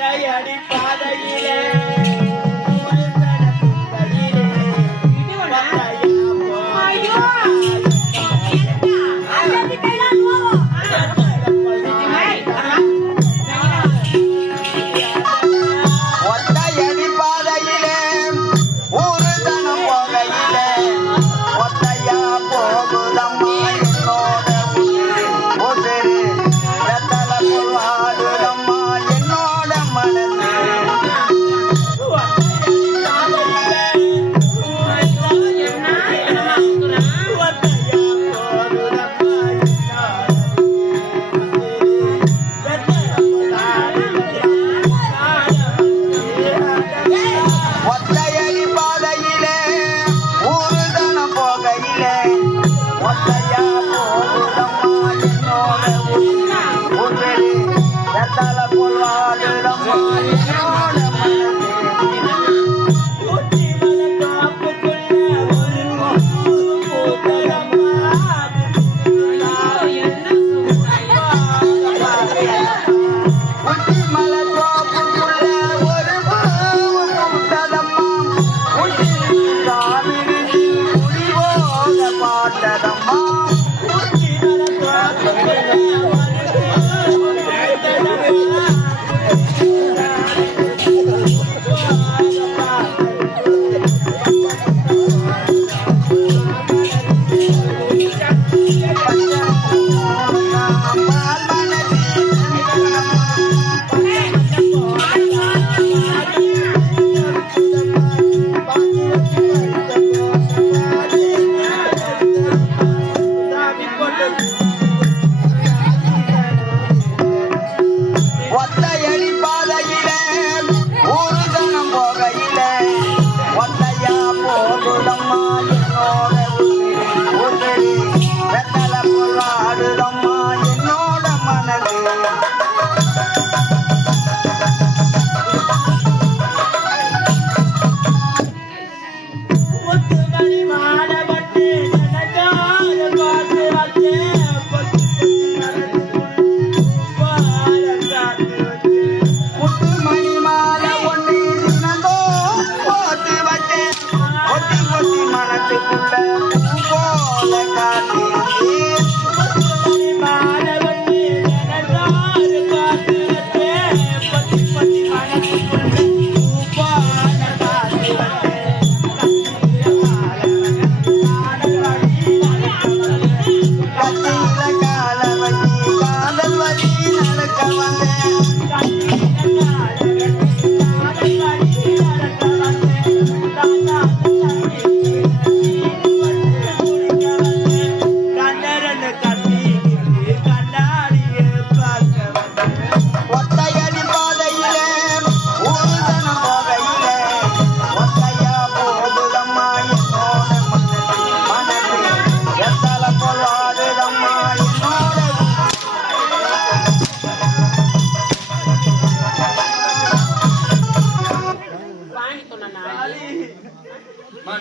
ஒத்தையடி பாதையிலே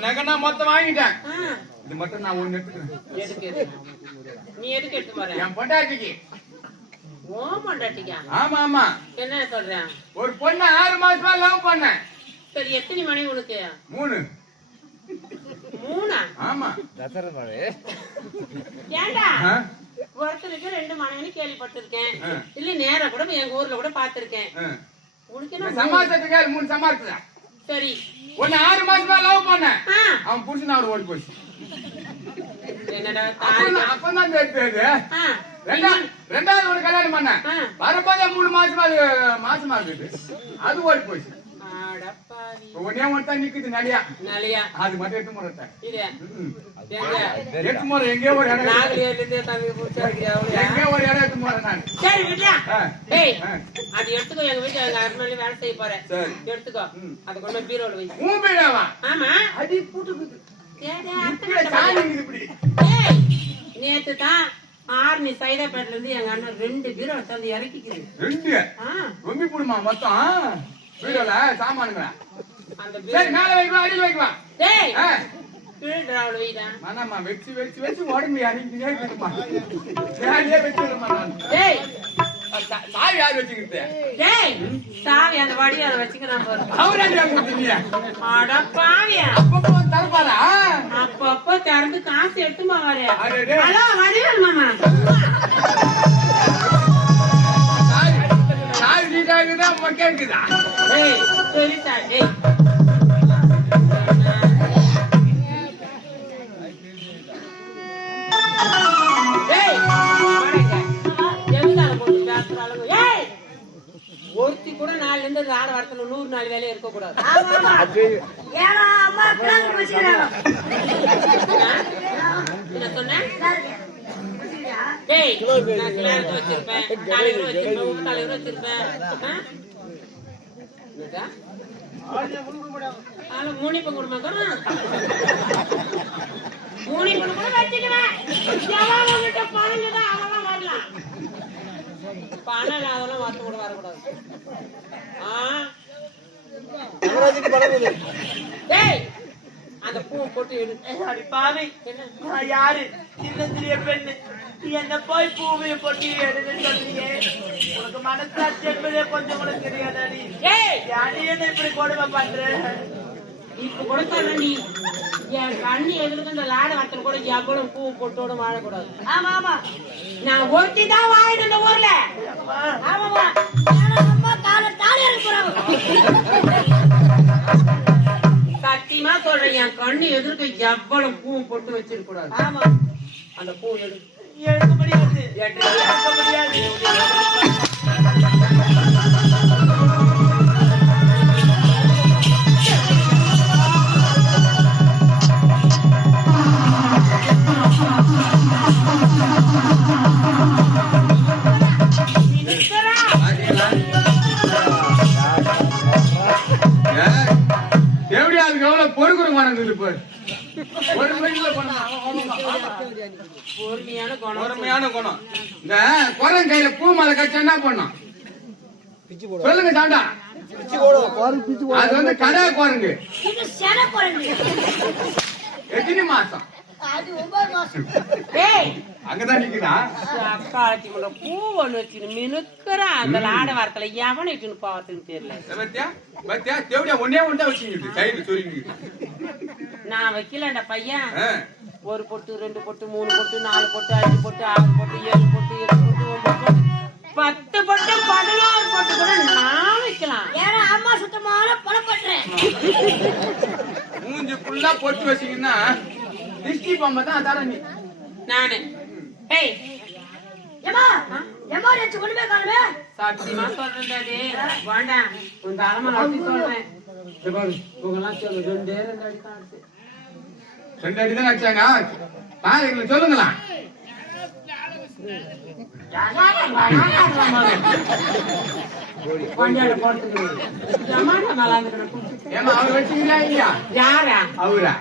நகனா மொத்தம் வாங்கிட்டேன். இது மட்டும் நான் ஒண்ணு எடுத்துக்கிறேன். நீ எதுக்கு எடுத்து போற? என் பொண்டாட்டிக்கு. ஓ பொண்டாட்டிக்கா? ஆமா ஆமா. என்ன சொல்ற? ஒரு பொண்ணு 6 மாசமா லவ் பண்ணேன். சரி எத்தனை மணி உனக்கு? 3. 3? ஆமா. ஏண்டா? ஒருத்தருக்கு 2 மனைவின்னு கேள்விப்பட்டிருக்கேன். இல்ல நேரா கூட எங்க ஊர்ல கூட பாத்திருக்கேன். உனக்கு என்ன சமாசத்துக்கு 3 சமாளிச்சா? சரி. ஒன்னு 6 மாசமா லவ் பண்ணேன். அவன் புருஷன் அவர் ஓடி போச்சு. என்னடா அப்பதான் தெரியுது. ரெண்டாவது ஒரு கல்யாணம் பண்ணேன். வரும்போதே 3 மாசமா இருக்குது. அது ஓடி போச்சு. ஒன்னே ஒன்று நிக்குது நலியா. அது மட்டும் எடுத்து முறட்டேன். எடுத்து முறை எங்கேயோ ஒரு இடம் எடுத்து முறை நான். சரி விட்யா. டேய் அது எடுத்துக்கோ. எங்க வீட்டுல எங்க அருமையில வேலை செய்ய போறேன். எடுத்துக்கோ. அத கொண்டு பீரோல வை. உன் பீரோவா? ஆமா. அடி போட்டுக்குது. நேத்து தான் ஆர்னி சைதாப்பேட்ல இருந்து எங்க அண்ணன் 2 பீரோ தந்து இறக்கிக்குது. 2? ரொம்ப போடுமா மொத்தம் பீரோல சாமானுங்க. அந்த சரி மேல வைக்கலாம் அடியில வைக்கலாம். டேய் கீழ டிராவல் வைடா. மாமா வெச்சு உடம்பு அடிக்கிட்டே இருக்குமா. ஏன்டே வெச்சுறமா நான். டேய் சாவி யாரு வச்சுக்கிட்டு டேய் சாவி அந்த வடி அதை வச்சுக்கிறான் பாரு. அவரே கொடுத்தீங்க. அட பாவியா, அப்பப்போ தரப்பாரா? அப்பப்போ திறந்து காசு எடுத்துமா வாரு. அடடே. ஹலோ வடிவேல் மாமா. சாவி நீட்டாக்குதா கேக்குதா? டேய் சரி சார். டேய் ஒருத்தி கூட நாலுல இருந்து ஆட வரத்துல 100 நாள் வேலையை இருக்க கூடாது. என்ன சொன்னேன்? டேய் நான் கிளாஸ் வச்சிருப்பேன், தலைவர் வச்சிருப்பேன், உங்க தலைவர் வச்சிருப்பேன். மூணிப்ப குடும்பம் மூணிப்ப கூட வச்சுக்குவேன். எவன்கிட்ட பணம் தான் அவெல்லாம் வரலாம். பணம் இல்லாதெல்லாம் வார்த்தை கூட வரக்கூடாது. டேய் அந்த பூ போட்டு எடு. பாவை யாரு சின்ன சிறிய பெண்ணு என்ன போய் பூவைய போட்டு எடுன்னு சொல்றீங்க. உனக்கு மனசாட்சி என்பதே கொஞ்சம் கூட தெரியாதாடி. நீ என்ன இப்படி கொடுமை பண்ற? இப்ப கொடுத்தான நீ என் கண்ணி எதிர்க்கு இந்த லாட வார்த்தை கூட எவ்வளவு பூ போட்டோட வாழக்கூடாது. ஆமா ஆமா நான் ஒருத்தி தான் வாழிட்டு இந்த ஊர்ல. ஆமாமா சத்தியமா சொல்றேன், என் கண்ணு எதிர்க்க எவ்வளவு பூ போட்டு வச்சிருக்க கூடாது. ஆமா அந்த பூ எடுக்க முடியாது, எடுக்க முடியாது. பொறுமையான குணம். இந்த குரங்கு கையில பூ மாலை கட்டி என்ன பண்ணும் சொல்லுங்க சாண்டா? அது வந்து கடை குரங்கு. எத்தனை மாசம்? அங்கதான் நிக்குதா? பூ ஒண்ணு வச்சு மினுக்குற அந்த லாட வாரத்துல எவனை பாவத்துன்னு தெரியல. ஒன்னே ஒன்றா வச்சுக்கிட்டு சைடு சொல்லிக்கிட்டு நான் வைக்கலண்டா பையன். ஒரு பொட்டு, 2 பொட்டு, 3 பொட்டு, 4 பொட்டு, 5 பொட்டு, 6 பொட்டு, 7 பொட்டு, 8 பொட்டு, 9 பொட்டு, 10 பொட்டு, 16 பொட்டு கூட நான் வைக்கலாம். ஏன்னா அம்மா சுத்தமான பணப்படுறேன். மூஞ்சி ஃபுல்லா பொட்டு வச்சீங்கன்னா திருஷ்டி பொம்மை தான் அதான நீ. நானே ஏய் ஏமா ஏமா ரெச்சு கொண்டு போய் காணுமே. சத்தியமா சொல்றேன்டா வேண்டாம். உன் தலைமை நோக்கி சொல்றேன். உங்கெல்லாம் சொல்லு 2 அடி காசு 2 அடி தான் அடிச்சாங்க. பாருங்க சொல்லுங்களா? அவர் வச்சுங்களா இல்லையா? யாரா அவரா?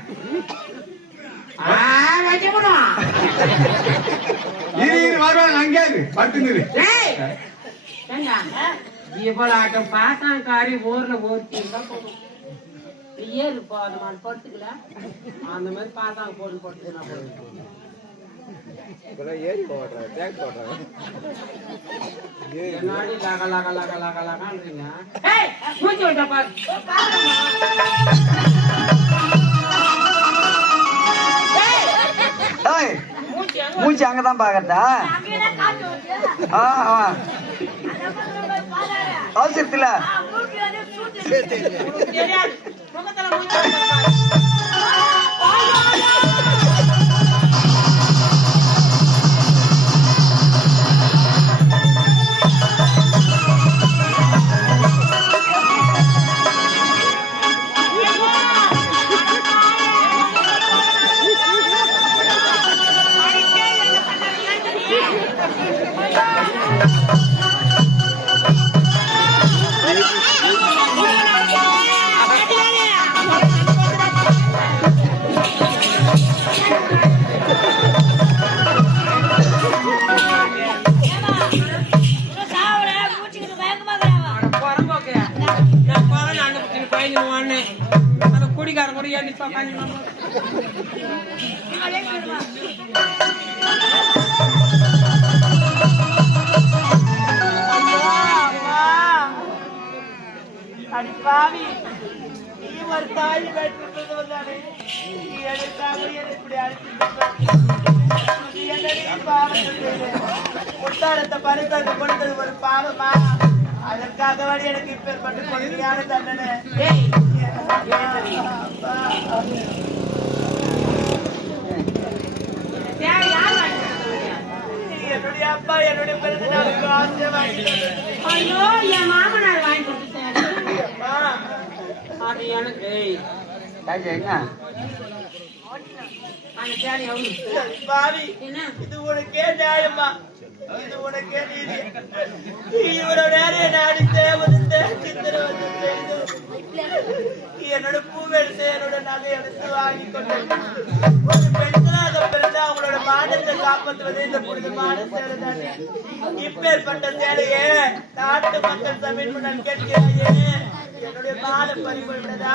வருவாங்க அங்கேயாது பட்டுங்குது. இவ்வளவு ஆட்டம் பாசாங்காரி ஊர்ல ஓர்த்தி ஏறு போதுமான படுத்துக்கல அந்த மாதிரி பாசாங்க போட்டு படுத்துனா ஏறி போடுறேன் என்னாடி லக லக லக லக லகான்றீங்க. மூச்சு விட்ட பாரு. மூச்சு அங்கதான் பாக்கறதா? அவசரத்துல குடிகார கூட ஏன் அடி பாவி நீ ஒரு தாய் பெற்றது வந்தானே நீ எனக்காக இப்படி அடிச்சுட்டாரத்தை பறித்தது கொடுத்தது ஒரு பாவமா அதற்காக வழி எனக்கு இப்பேற்பட்டு கொடுமையான தண்டனை என்னுடைய அப்பா என்னுடைய பிறந்த நாளுக்கு ஆசை வாங்கி ஐயோ என் மாமனார் வாங்கி கொடுத்துட்டாரு அது எனக்கு அந்த சேலை பாவி என்ன இது உனக்கே நியாயமா இது உனக்கே நீதி இவ்வளவு நேரம் என்ன அடித்தே வந்து சிந்தனை வந்து என்னோட பூவெடுத்து என்னோட நகை எடுத்து வாங்கி கொண்டேன் ஒரு பெண்களாக பிறந்து அவங்களோட மானத்தை காப்பாற்றுவது இந்த புனிதமான சேலை தானே இப்பேற்பட்ட சேலையே நாட்டு மக்கள் தமிழ் முன்னாள் கேட்கிறாயே என்னுடைய மான பறிபடுறதா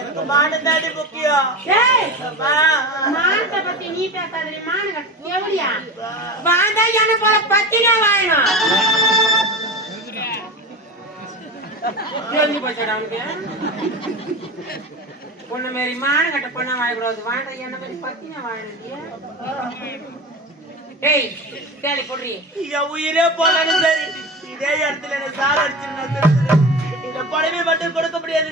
எனக்கு மானம் தாண்டி முக்கியம் மானத்தை பத்தி நீ பேசாத மான எவ்வளியா வாந்தா என்ன போல பத்தினா வாயணும் தெரிஞ்சு போச்சடா உனக்கு பொண்ணு மாரி மானம் கட்ட பொண்ணா வாயக்கூடாது வாண்டா என்ன மாதிரி பத்தினா வாழணும் டேய் தேடி போடுறீ என் உயிரே போனாலும் சரி இதே இடத்துல என்ன சார அடிச்சிருந்தா இந்த பழமை மட்டும் கொடுக்க முடியாது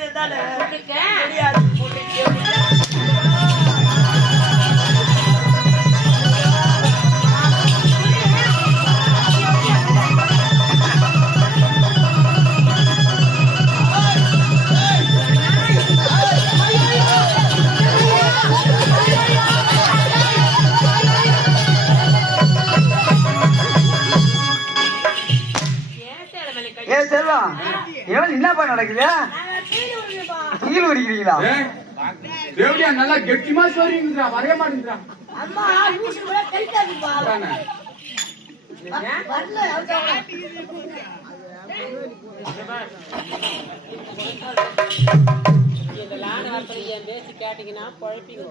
செல்வம் என்னப்பா நடக்குது கீழ் குடிக்கிறீங்களா தேவடியா நல்லா கெட்டிமா சொல்றீங்களா வரைய மாட்டேங்கிறா பேசி கேட்டீங்கன்னா குழப்பீங்க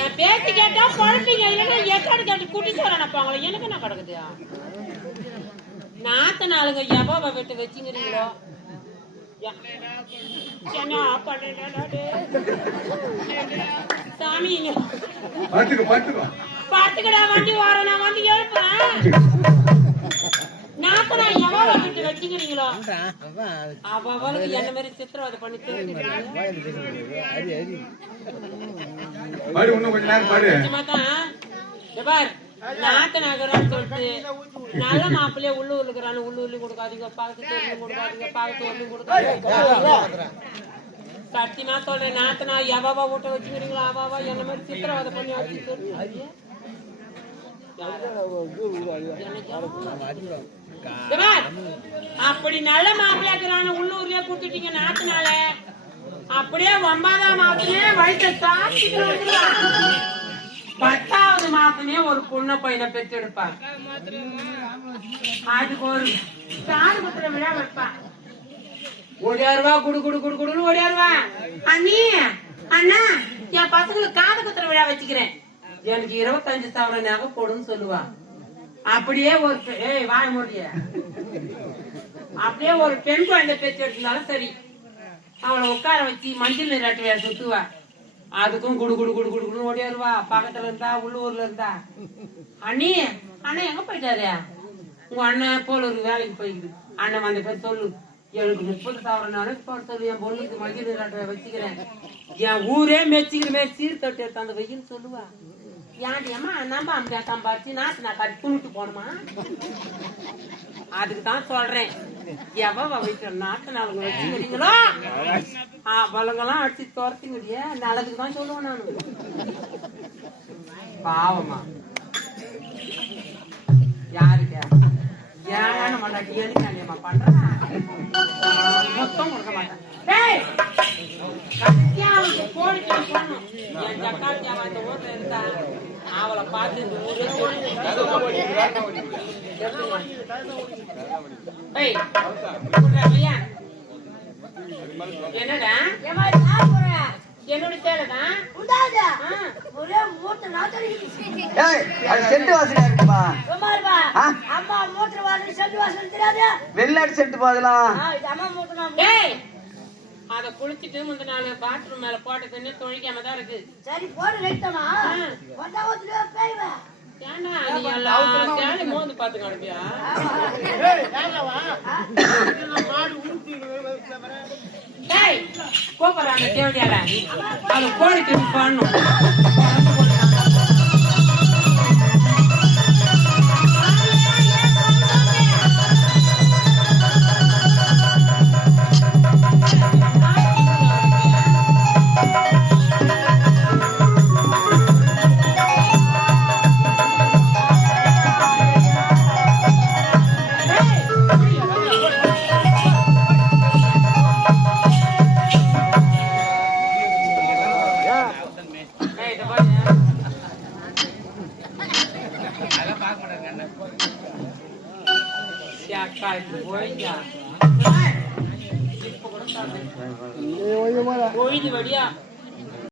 என் பேசி கேட்டா குழப்பீங்க இல்லைன்னா எக்காடு கேட்டு கூட்டி சொல்ல நினைப்பாங்களோ எனக்கு என்ன கிடக்குது நாத்த நாளுங்க எவ்வளோ விட்டு வச்சுங்கிறீங்களோ சாமி பார்த்துக்கடா வண்டி வர நான் வந்து எழுப்புறேன் நாத்த நான் எவ்வளோ விட்டு வச்சுக்கிறீங்களோ அவளுக்கு என்ன மாதிரி சித்திரவதை பண்ணி நாத்த நகரம் சொல்லிட்டு நல்ல மாப்பிள்ளைய உள்ளூர்ல இருக்கிறான்னு உள்ளூர்லயும் கொடுக்காதீங்க பக்கத்து கொடுக்காதீங்க பக்கத்து கொடுக்காதீங்க சத்தியமா சொல்றேன் நாத்தனா எவாவா ஊட்ட வச்சுக்கிறீங்களோ அவாவா என்ன மாதிரி சித்திரவதை பண்ணி வச்சு அப்படி நல்ல மாப்பிள்ளையா இருக்கிறான்னு உள்ளூர்லயே கொடுத்துட்டீங்க நாத்துனால அப்படியே 9ஆம் மாசமே வயசை சாப்பிட்டு 10ஆவது மாசமே ஒரு பொண்ணு பையனை பெற்றெடுப்பா அதுக்கு ஒரு சாது குத்துற விழா வைப்பா ஓடியாருவா குடு குடு குடு குடுன்னு ஓடியாருவா அண்ணி அண்ணா என் பசங்களுக்கு காது குத்துற விழா வச்சுக்கிறேன் எனக்கு 25,000 நகை போடுன்னு சொல்லுவா அப்படியே ஒரு வாய முடிய அப்படியே ஒரு பெண் குழந்தை பெற்றெடுத்தாலும் சரி அவளை உட்கார வச்சு மஞ்சள் நீராட்டு வேலை சுத்துவா அதுக்கும் குடு குடு குடு குடு ஓடியாருவா பக்கத்துல இருந்தா உள்ளூர்ல இருந்தா அண்ணி அண்ணன் எங்க போயிட்டாரு உங்க அண்ணன் போல ஒரு வேலைக்கு போயிக்குது அண்ணன் வந்த பேர் சொல்லு எனக்கு 30,000 நாளைக்கு போட சொல்லு என் பொண்ணுக்கு மஞ்சள் நீராட்டு வச்சுக்கிறேன் என் ஊரே மெச்சிக்கிறமே சீர் தொட்டு எடுத்து அந்த வெயின்னு சொல்லுவா ஏன்டியம்மா நம்ம அம்மா சம்பாதிச்சு நான் கறி துணிட்டு போனோமா அதுக்கு தான் சொல்றேன் எவ்வளவு வீட்டுல நாட்டு நாளுங்க வச்சுக்கிறீங்களோ அவளுங்கெல்லாம் அடிச்சு துரத்துங்கடிய நல்லதுக்கு தான் சொல்லுவேன் நானு பாவமா யாருக்கு ஏன மாட்டாட்டி எதுக்கு பண்றேன் மொத்தம் கொடுக்க மாட்டேன் கோழிக்கு போடணும் என் ஜக்காத்தி அவன் இந்த ஊர்ல இருந்தா அவளை பார்த்து இந்த ஊரே என்னடா என்னோட சேலைதான் செட்டு வாசனையா இருக்குமா வெளிநாட்டு செட்டு போதலாம். டேய் அத குளிச்சிட்டு முந்த நாள் பாத்ரூம் மேல போட்ட தண்ணி தொழிக்காம தான் இருக்கு. சரி போடு லைட்டமா வந்தா ஓதுல பேய்வா ஏன்னா நீ எல்லாம் தேடி மோந்து பாத்து கடப்பியா? டேய் கோபறான தேவடியால அது கோழிக்கு பண்ணணும். போயிது வடியா